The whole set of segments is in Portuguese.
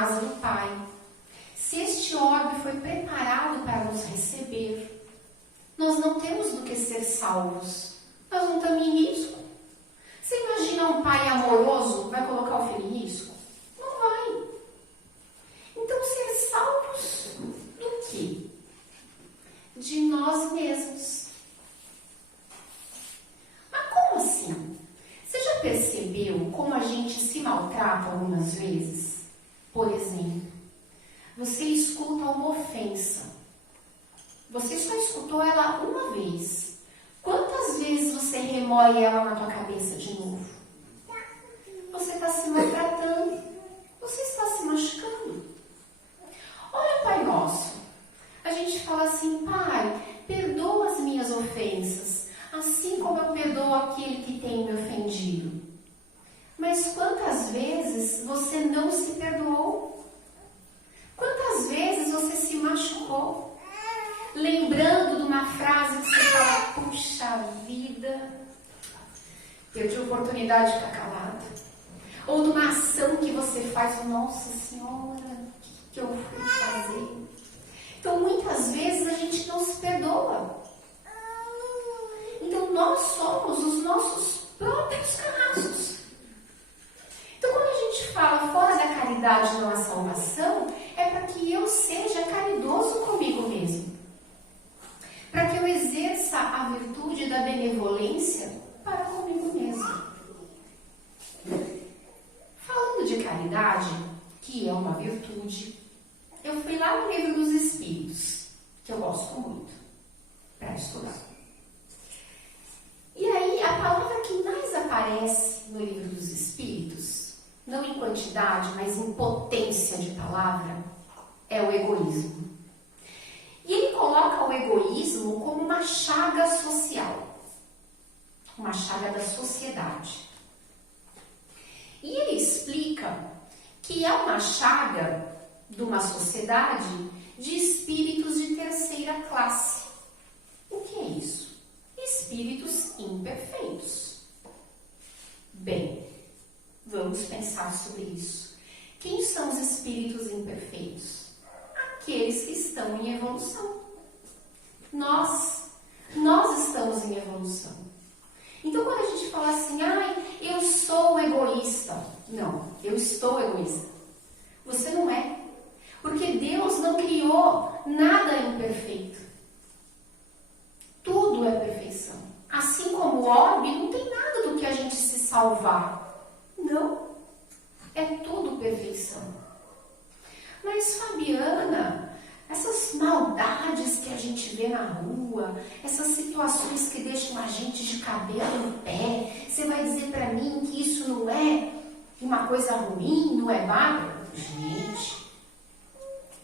casa do Pai. Se este orbe foi preparado para nos receber, nós não temos do que ser salvos. Nós não estamos em risco. Você imagina um pai amoroso vai colocar o filho em risco? Não vai. Então, ser salvos do quê? De nós mesmos. Mas como assim? Você já percebeu como a gente se maltrata algumas vezes? Por exemplo, você escuta uma ofensa. Você só escutou ela uma vez. Quantas vezes você remoe ela na tua cabeça de novo? Você está se maltratando. Você está se machucando. Olha o Pai Nosso. A gente fala assim: Pai, perdoa as minhas ofensas, assim como eu perdoo aquele que tem me ofendido. Mas quantas vezes você não se perdoou? Quantas vezes você se machucou? Lembrando de uma frase que você fala: puxa vida, perdi a oportunidade de ficar calada. Ou de uma ação que você faz: nossa Senhora, o que eu fui fazer? Então, muitas vezes a gente não se perdoa. Então, nós somos os nossos próprios carrascos. Então, quando a gente fala fora da caridade não há salvação, é para que eu seja caridoso comigo mesmo. Para que eu exerça a virtude da benevolência para comigo mesmo. Falando de caridade, que é uma virtude, eu fui lá no Livro dos Espíritos, que eu gosto muito, para estudar. E aí, a palavra que mais aparece no Livro dos Espíritos, não em quantidade, mas em potência de palavra, é o egoísmo. E ele coloca o egoísmo como uma chaga social, uma chaga da sociedade. E ele explica que é uma chaga de uma sociedade de espíritos de terceira classe. O que é isso? Espíritos imperfeitos. Bem, vamos pensar sobre isso. Quem são os espíritos imperfeitos? Aqueles que estão em evolução. Nós estamos em evolução. Então, quando a gente fala assim: eu sou egoísta. Não, eu estou egoísta. Você não é. Porque Deus não criou nada imperfeito. Tudo é perfeição. Assim como o orbe, não tem nada do que a gente se salvar. Não. É tudo perfeição. Mas, Fabiana, essas maldades que a gente vê na rua, essas situações que deixam a gente de cabelo em pé, você vai dizer para mim que isso não é uma coisa ruim, não é bárbaro? Gente,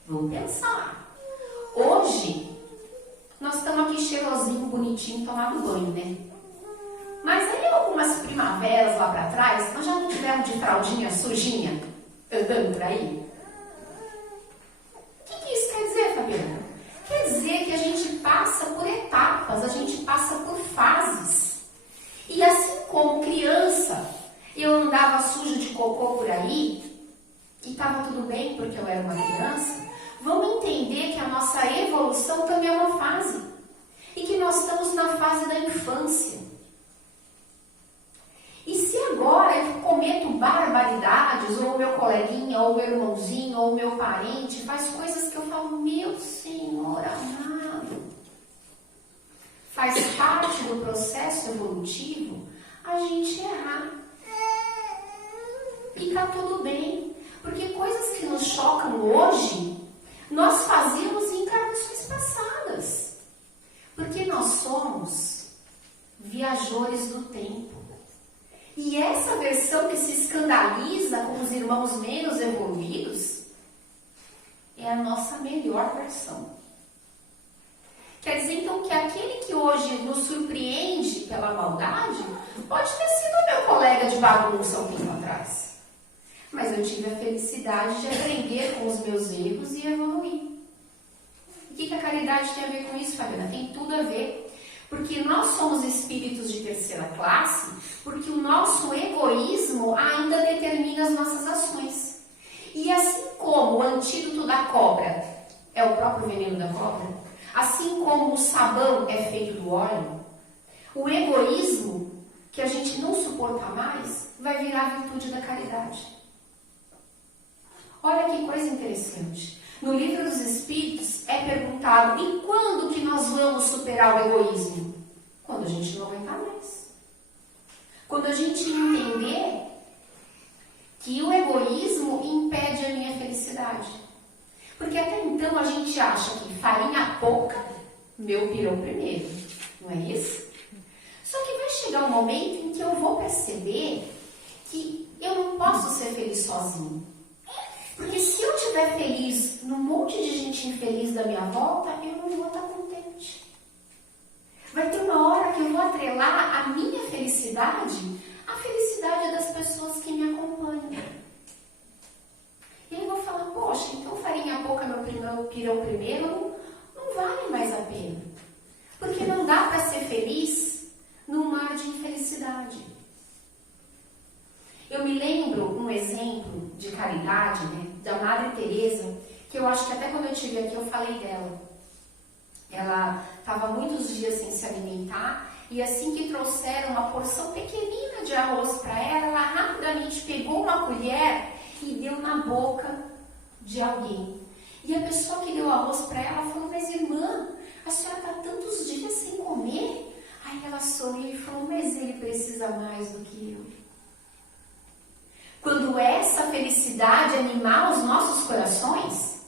vamos pensar. Hoje, nós estamos aqui cheirosinho, bonitinho, tomando banho, né? Mas aí algumas primaveras lá para trás, nós já não tivemos de fraldinha sujinha andando por aí? O que isso quer dizer, Fabiana? Quer dizer que a gente passa por etapas, a gente passa por fases. E assim como criança, eu andava suja de cocô por aí, e estava tudo bem porque eu era uma criança, vamos entender que a nossa evolução também é uma fase. E que nós estamos na fase da infância. E se agora eu cometo barbaridades, ou o meu coleguinha, ou o meu irmãozinho, ou o meu parente faz coisas que eu falo: meu Senhor amado, faz parte do processo evolutivo a gente errar. E tá tudo bem. Porque coisas que nos chocam hoje, nós fazíamos em encarnações passadas. Porque nós somos viajores do tempo. E essa versão que se escandaliza com os irmãos menos evoluídos é a nossa melhor versão. Quer dizer, então, que aquele que hoje nos surpreende pela maldade pode ter sido meu colega de bagunça um tempo atrás. Mas eu tive a felicidade de aprender com os meus erros e evoluir. O que a caridade tem a ver com isso, Fabiana? Tem tudo a ver. Porque nós somos espíritos de terceira classe, porque o nosso egoísmo ainda determina as nossas ações. E assim como o antídoto da cobra é o próprio veneno da cobra, assim como o sabão é feito do óleo, o egoísmo, que a gente não suporta mais, vai virar a virtude da caridade. Olha que coisa interessante. No Livro dos Espíritos é perguntado: e quando que nós vamos superar o egoísmo? Quando a gente não aguentar mais. Quando a gente entender que o egoísmo impede a minha felicidade. Porque até então a gente acha que farinha pouca, meu pirão primeiro. Não é isso? Só que vai chegar um momento em que eu vou perceber que eu não posso ser feliz sozinho. Porque se eu estiver feliz num monte de gente infeliz da minha volta, eu não vou estar contente. Vai ter uma hora que eu vou atrelar a minha felicidade à felicidade das pessoas que me acompanham. E aí eu vou falar: poxa, então farinha pouca, meu pirão primeiro, não vale mais a pena. Porque não dá para ser feliz num mar de infelicidade. Eu me lembro um exemplo de caridade, da Madre Teresa, que eu acho que até quando eu estive aqui eu falei dela. Ela estava muitos dias sem se alimentar e assim que trouxeram uma porção pequenina de arroz para ela, ela rapidamente pegou uma colher e deu na boca de alguém. E a pessoa que deu o arroz para ela falou: mas irmã, a senhora está tantos dias sem comer? Aí ela sorriu e falou: mas ele precisa mais do que eu. Quando essa felicidade animar os nossos corações,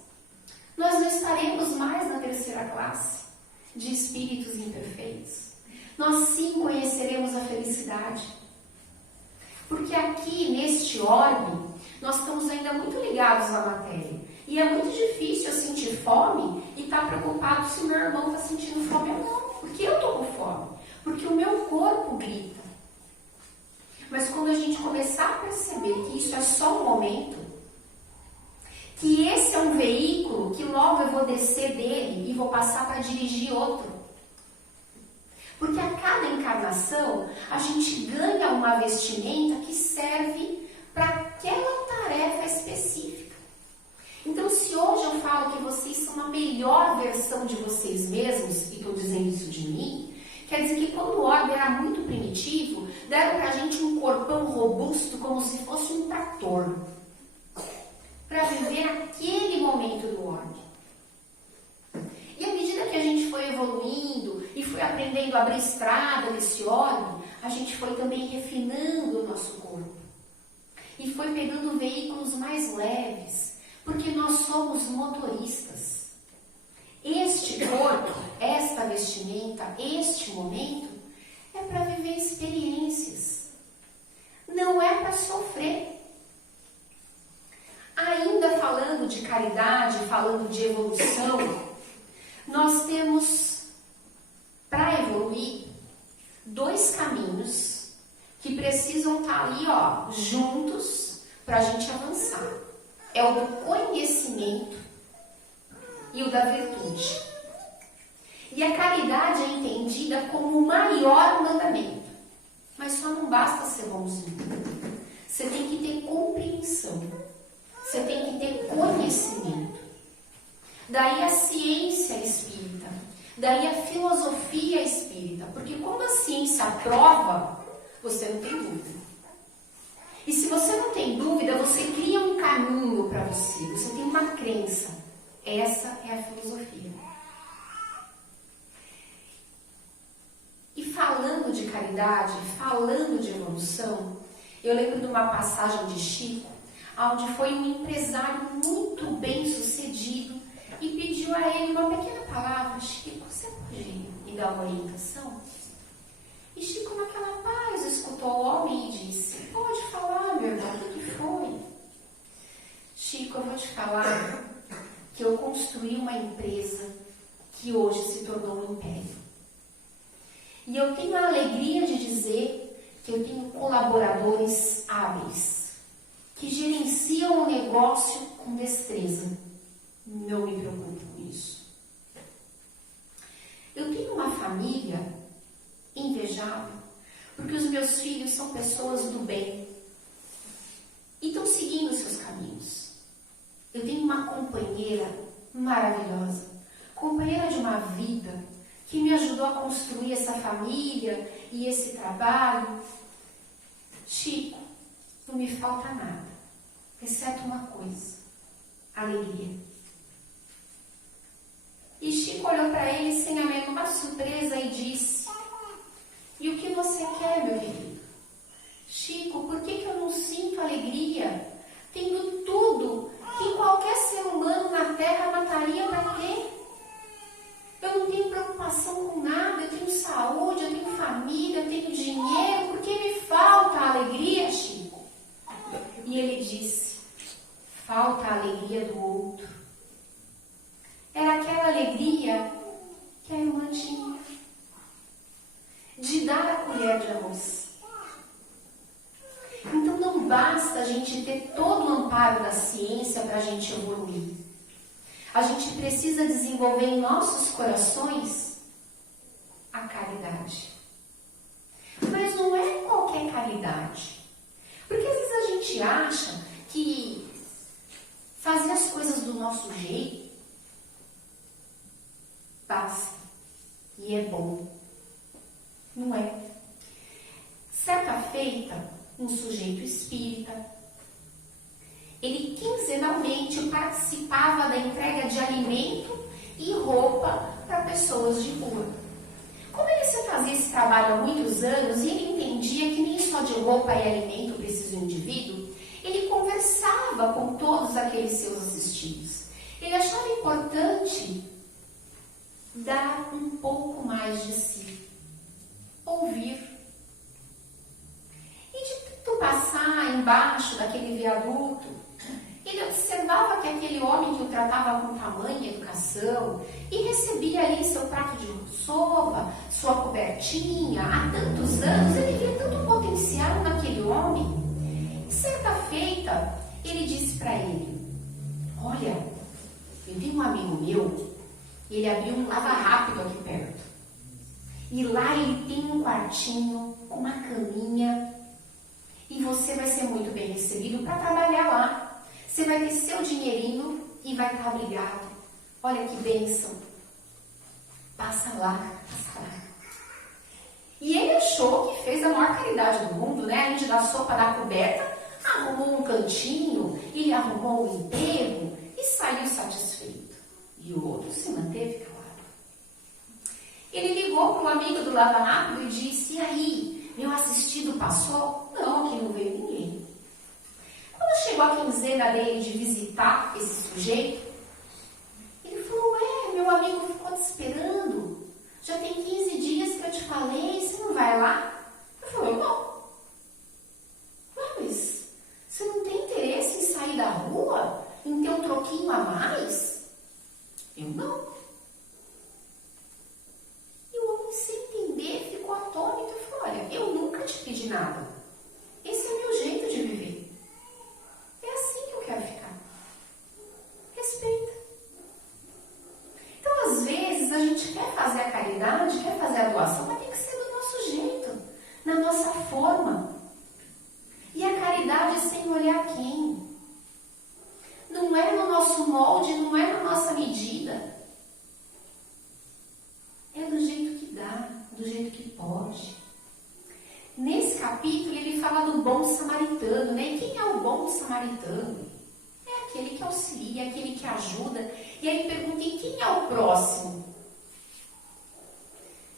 nós não estaremos mais na terceira classe de espíritos imperfeitos. Nós sim conheceremos a felicidade. Porque aqui, neste orbe, nós estamos ainda muito ligados à matéria. E é muito difícil eu sentir fome e estar preocupado se o meu irmão está sentindo fome ou não. Porque eu estou com fome. Porque o meu corpo grita. Mas quando a gente começar a perceber que isso é só um momento, que esse é um veículo que logo eu vou descer dele e vou passar para dirigir outro. Porque a cada encarnação a gente ganha uma vestimenta que serve para aquela tarefa específica. Então, se hoje eu falo que vocês são a melhor versão de vocês mesmos, e estou dizendo isso de mim, quer dizer que quando o orbe era muito primitivo, deram para a gente um corpão robusto como se fosse um trator, para viver aquele momento do orbe. E à medida que a gente foi evoluindo e foi aprendendo a abrir estrada nesse orbe, a gente foi também refinando o nosso corpo. E foi pegando veículos mais leves, porque nós somos motoristas. Este corpo, esta vestimenta, este momento, é para viver experiências. Não é para sofrer. Ainda falando de caridade, falando de evolução, nós temos, para evoluir, dois caminhos que precisam estar ali, juntos, para a gente avançar. É o do conhecimento e o da virtude. E a caridade é entendida como o maior mandamento. Mas só não basta ser bonzinho. Você tem que ter compreensão. Você tem que ter conhecimento. Daí a ciência espírita. Daí a filosofia espírita. Porque quando a ciência prova, você não tem dúvida. E se você não tem dúvida, você cria um caminho para você. Você tem uma crença. Essa é a filosofia. E falando de caridade, falando de evolução, eu lembro de uma passagem de Chico, onde foi um empresário muito bem sucedido e pediu a ele uma pequena palavra: Chico, você pode me dar uma orientação? E Chico, naquela paz, escutou o homem e disse: pode falar, meu irmão, o que foi? Chico, eu vou te falar que eu construí uma empresa que hoje se tornou um império. E eu tenho a alegria de dizer que eu tenho colaboradores hábeis, que gerenciam o negócio com destreza. Não me preocupo com isso. Eu tenho uma família invejável, porque os meus filhos são pessoas do bem e estão seguindo seus caminhos. Eu tenho uma companheira maravilhosa, companheira de uma vida, que me ajudou a construir essa família e esse trabalho. Chico, não me falta nada, exceto uma coisa: alegria. E Chico olhou para ele sem a menor surpresa e disse: e o que você quer, meu querido? Chico, por que eu não sinto alegria, tendo tudo que qualquer ser humano na Terra mataria para ter? Eu não tenho preocupação com nada, eu tenho saúde, eu tenho família, eu tenho dinheiro, por que me falta a alegria, Chico? E ele disse: falta a alegria do outro. Era aquela alegria que a irmã tinha, de dar a colher de arroz. Então não basta a gente ter todo o amparo da ciência para a gente evoluir. A gente precisa desenvolver em nossos corações a caridade. Mas não é qualquer caridade. Porque às vezes a gente acha que fazer as coisas do nosso jeito basta e é bom. Não é. Certa feita, um sujeito espírita, ele quinzenalmente participava da entrega de alimento e roupa para pessoas de rua. Como ele se fazia esse trabalho há muitos anos e ele entendia que nem só de roupa e alimento precisa o indivíduo, ele conversava com todos aqueles seus assistidos. Ele achava importante dar um pouco mais de si, ouvir. E de tanto passar embaixo daquele viaduto, ele observava que aquele homem que o tratava com tamanha educação e recebia ali seu prato de sopa, sua cobertinha, há tantos anos, ele via tanto potencial naquele homem. E certa feita, ele disse para ele: olha, eu tenho um amigo meu, ele abriu um lava-rápido aqui perto. E lá ele tem um quartinho com uma caminha e você vai ser muito bem recebido para trabalhar lá. Você vai ter seu dinheirinho e vai estar abrigado. Olha que bênção. Passa lá, passa lá. E ele achou que fez a maior caridade do mundo, né? Além de dar sopa da coberta, arrumou um cantinho, ele arrumou um enterro e saiu satisfeito. E o outro se manteve calado. Ele ligou para o amigo do Lava Rápido e disse: e aí, meu assistido passou? Não, que não veio ninguém. Quando chegou a quinzena dele de visitar esse sujeito, ele falou: ué, meu amigo ficou te esperando. Já tem 15 dias que eu te falei, você não vai lá? Eu falei: não. Ué, mas você não tem interesse em sair da rua? Em ter um troquinho a mais? Eu não. E o homem, sem entender, ficou atônito e falou: olha, eu nunca te pedi nada. Esse é o meu jeito de viver. É assim que eu quero ficar. Respeita. Então, às vezes, a gente quer fazer a caridade, quer fazer a doação, mas tem que ser do nosso jeito, na nossa forma. E a caridade é sem olhar quem. Não é no nosso molde, não é na nossa medida. É do jeito que dá, do jeito que pode. Nesse capítulo ele fala do bom samaritano, né? E quem é o bom samaritano? É aquele que auxilia, aquele que ajuda. E aí pergunta: e quem é o próximo?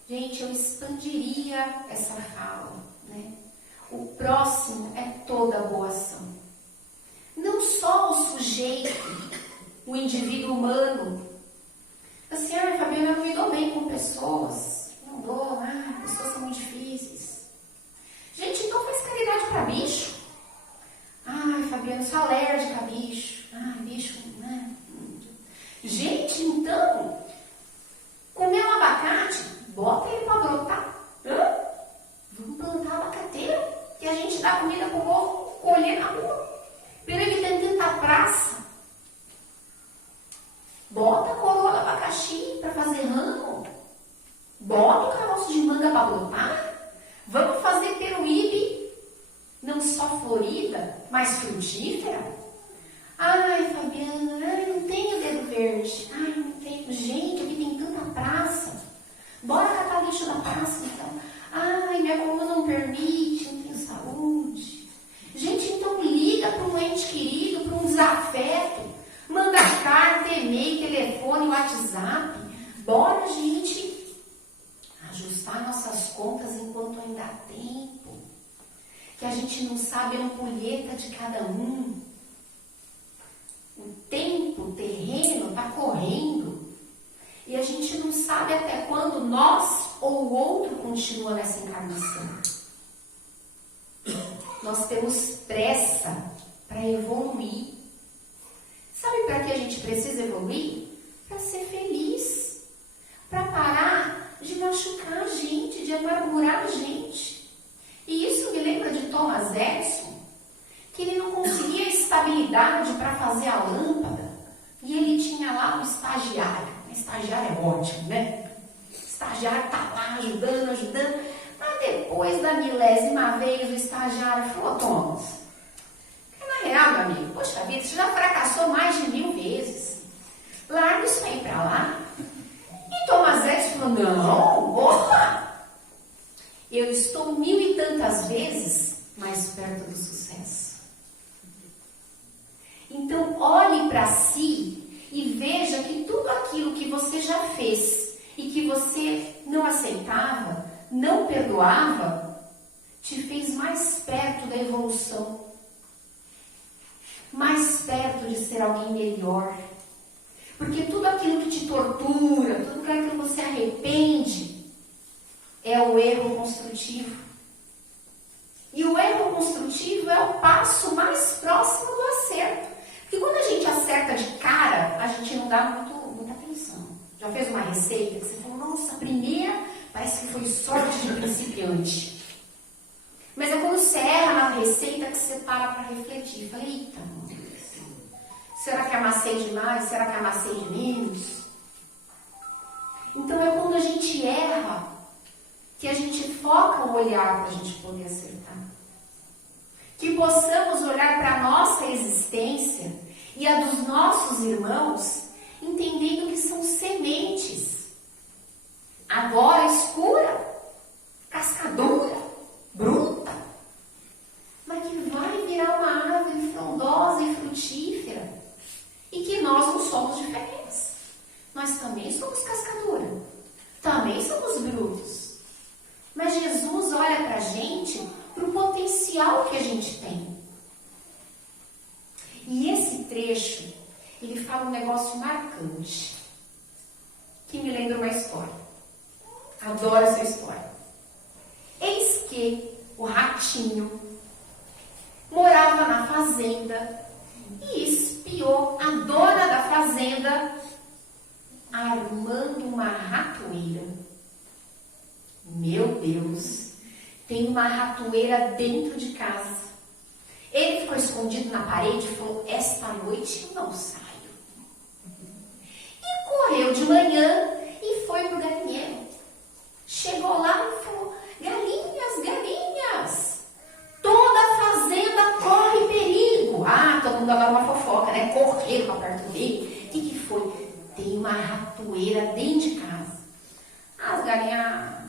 Gente, eu expandiria essa fala, né? O próximo é toda boa ação. Não só o sujeito, o indivíduo humano. Assim: Fabiana, eu não me dou bem com pessoas. Não dou, pessoas são muito difíceis. Gente, então faz caridade para bicho. Fabiana, eu sou alérgica a bicho. Bicho, né? Gente, então, comer um abacate, bota ele para brotar. Vamos plantar abacateira e a gente dá comida pro povo colher na rua. Pelo ele tem tanta praça. Bota a coroa do abacaxi para fazer ramo. Bota o caroço de manga para brotar. Vamos fazer peruíbe, não só florida, mas frutífera? Fabiana, Bora catar lixo da praça, então. Ai, minha coluna não permite, não tenho saúde. Gente, então liga para um ente querido, para um desafeto. Manda carta, e-mail, telefone, WhatsApp. Bora, gente, ajustar nossas contas enquanto ainda há tempo. Que a gente não sabe a ampulheta de cada um. O tempo, o terreno está correndo. E a gente não sabe até quando nós ou o outro continua nessa encarnação. Nós temos pressa para evoluir. Sabe para que a gente precisa evoluir? Para ser feliz. Para parar de machucar a gente, de amargurar a gente. E isso me lembra de Thomas Edison, que ele não conseguia estabilidade para fazer a lâmpada. E ele tinha lá um estagiário. Estagiário é ótimo, né? Estagiário está lá ajudando. Mas depois da 1000ª vez, o estagiário falou: Thomas, na real, meu amigo, poxa vida, você já fracassou mais de 1000 vezes. Larga isso aí pra lá. E Thomas Edison falou: não, opa! Eu estou 1000 e tantas vezes mais perto do sucesso. Então, olhe para si e veja que tudo aquilo que você já fez e que você não aceitava, não perdoava, te fez mais perto da evolução, mais perto de ser alguém melhor. Porque tudo aquilo que te tortura, tudo aquilo que você arrepende, é o erro construtivo. E o erro construtivo é o passo mais próximo do acerto. Porque quando a gente acerta de cara, a gente não dá muita atenção. Já fez uma receita que você falou: nossa, a primeira parece que foi sorte de principiante. Mas é quando você erra na receita que você para refletir. Fala: eita, será que amassei demais? Será que amassei de menos? Então é quando a gente erra que a gente foca o olhar para a gente poder acertar. Que possamos olhar para a nossa existência e a dos nossos irmãos, entendendo que são sementes. Agora escura, cascadura, bruta, mas que vai virar uma árvore frondosa e frutífera. E que nós não somos diferentes. Nós também somos cascadura, também somos brutos. Mas Jesus olha para a gente, para o potencial que a gente tem. E esse trecho, ele fala um negócio marcante, que me lembra uma história. Adoro essa história. Eis que o ratinho morava na fazenda e espiou a dona da fazenda armando uma ratoeira. Meu Deus, tem uma ratoeira dentro de casa. Ele ficou escondido na parede e falou: esta noite eu não saio. E correu de manhã e foi pro galinheiro. Chegou lá e falou: galinhas, galinhas, toda a fazenda corre perigo. Ah, todo mundo agora uma fofoca, né? Correram para perto dele. O que foi? Tem uma ratoeira dentro de casa. As galinhas,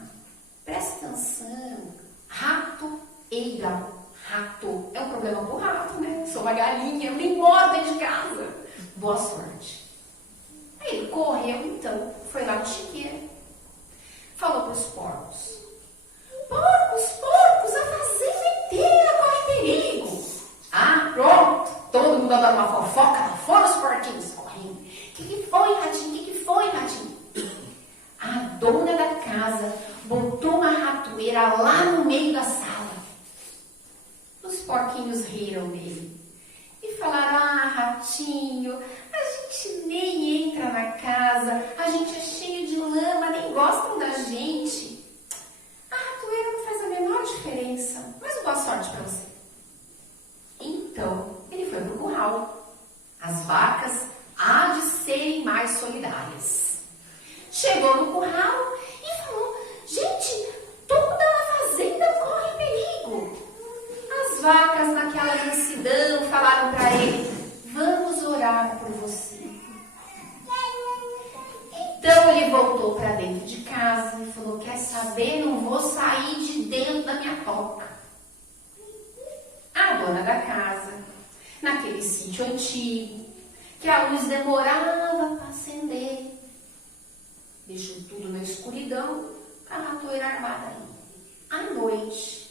presta atenção. Ratoeira. Rato. É um problema pro rato, né? Sou uma galinha, eu nem moro dentro de casa. Boa sorte. Aí ele correu, então, foi lá no chiqueiro. Falou para os porcos: porcos, a fazenda inteira corre perigo. Ah, pronto. Todo mundo dando uma fofoca, lá fora os porquinhos correndo. O que foi, ratinho? O que foi, ratinho? A dona da casa botou uma ratoeira lá no meio da sala. Os porquinhos riram dele e falaram: ah, ratinho, a gente nem entra na casa, a gente é cheio de lama, nem gostam da gente. A ratoeira não faz a menor diferença, mas boa sorte para você. Então, ele foi pro curral. As vacas há de serem mais solidárias. Chegou no curral e falou: gente, toda a fazenda corre perigo. As vacas, naquela mansidão, falaram para ele: vamos orar por você. Então ele voltou para dentro de casa e falou: quer saber? Não vou sair de dentro da minha toca. A dona da casa, naquele sítio antigo, que a luz demorava para acender, deixou tudo na escuridão, a ratoeira armada ali. À noite,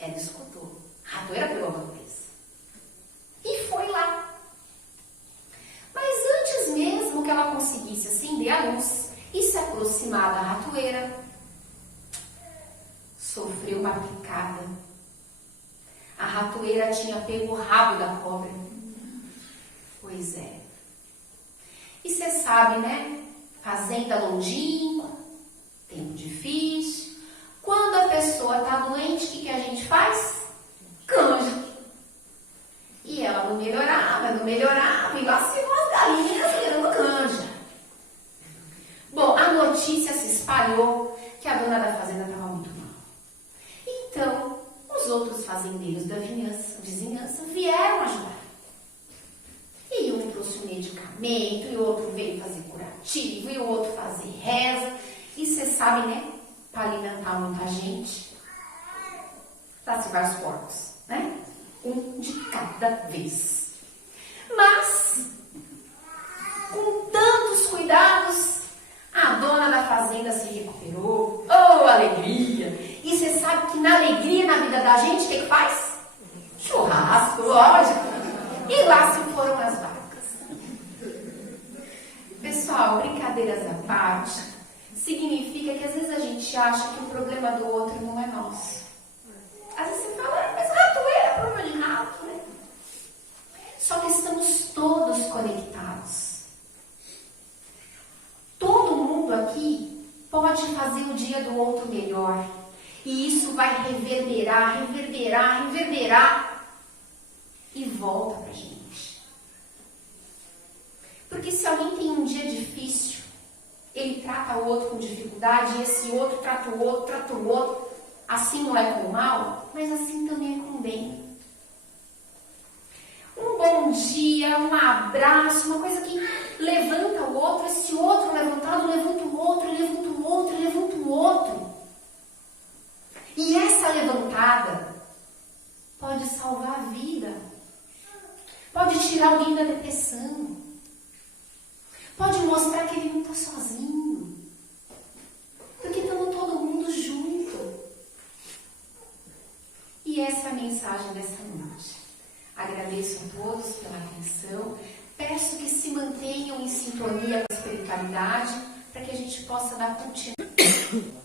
ela escutou. A ratoeira pegou a cabeça e foi lá. Mas antes mesmo que ela conseguisse acender a luz e se aproximar da ratoeira, sofreu uma picada. A ratoeira tinha pego o rabo da cobra. Pois é. E você sabe, né? Fazenda longínqua, tempo difícil. Quando a pessoa está doente, o que a gente faz? Canja. E ela não melhorava, e lá se vão as galinhas virando canja. Bom, a notícia se espalhou que a dona da fazenda estava muito mal. Então, os outros fazendeiros da vizinhança vieram ajudar. E um trouxe um medicamento, e o outro veio fazer curativo, e o outro fazer reza. E você sabe, né? Para alimentar muita gente, lá se vai os porcos, né? Um de cada vez. Mas, com tantos cuidados, a dona da fazenda se recuperou. Oh, alegria! E você sabe que na alegria, na vida da gente, o que faz? Churrasco, lógico. E lá se foram as vacas. Pessoal, brincadeiras à parte, significa que às vezes a gente acha que o problema do outro não é nosso. Às vezes você fala, mas ratoeira é problema de rato, né? Só que estamos todos conectados. Todo mundo aqui pode fazer o dia do outro melhor. E isso vai reverberar e volta pra gente. Porque se alguém tem um dia difícil, ele trata o outro com dificuldade, e esse outro trata o outro. Assim não é com o mal, mas assim também é com o bem. Um bom dia, um abraço, uma coisa que levanta o outro, esse outro levantado levanta o outro, levanta o outro, levanta o outro. E essa levantada pode salvar a vida, pode tirar alguém da depressão, pode mostrar que ele não está sozinho, porque estamos todo mundo junto. E essa é a mensagem dessa noite. Agradeço a todos pela atenção, peço que se mantenham em sintonia com a espiritualidade, para que a gente possa dar continuidade.